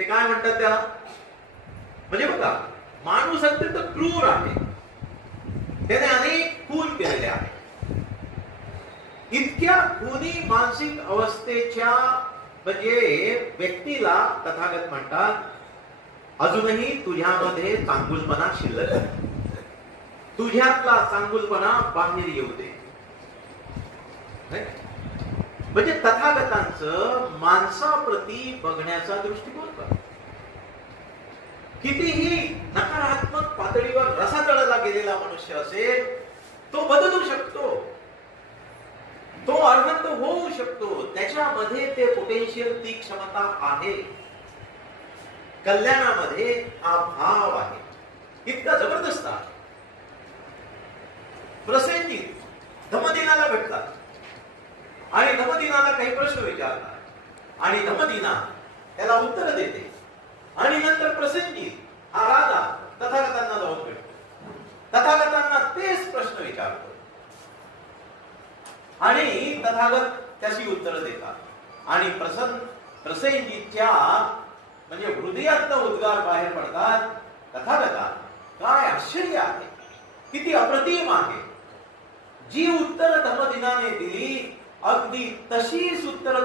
ते काय म्हणतात त्याला? म्हणजे बघा, माणूस अत्यंत क्रूर आहे, त्याने अनेक खून केलेले आहे. इतक्या खुनी मानसिक अवस्थेच्या म्हणजे व्यक्तीला तथागत म्हणतात, अजूनही तुझ्यामध्ये चांगुलपणा शिल्लक आहे, तुझ्यातला चांगुलपणा बाहेर येऊ दे. म्हणजे तथागतांचं माणसाप्रती बघण्याचा दृष्टिकोन बघा. कितीही नकारात्मक पातळीवर रसातळाला गेलेला मनुष्य असेल, तो बदलू शकतो, तो अरहंत होऊ शकतो, त्याच्यामध्ये ते पोटेन्शियल, ती क्षमता आहे, कल्याणामध्ये हा भाव आहे, इतका जबरदस्त आहे. प्रसेनजीत धमदिनाला भेटतात आणि धमदिनाला काही प्रश्न विचारतात आणि धमदिना त्याला उत्तर देते आणि नंतर प्रसेनजीत हा राजा तथागतांना जाऊन भेटतो, तथागतांना तेच प्रश्न विचारतो आणि तथागत त्याची उत्तर देतात आणि प्रसेनजीतच्या म्हणजे हृदयातून उद्गार बाहेर पडतात, तथागता काय आश्चर्य आहे, किती अप्रतिम आहे, जी उत्तर धमदिनाने दिली अगदी तशीच उत्तर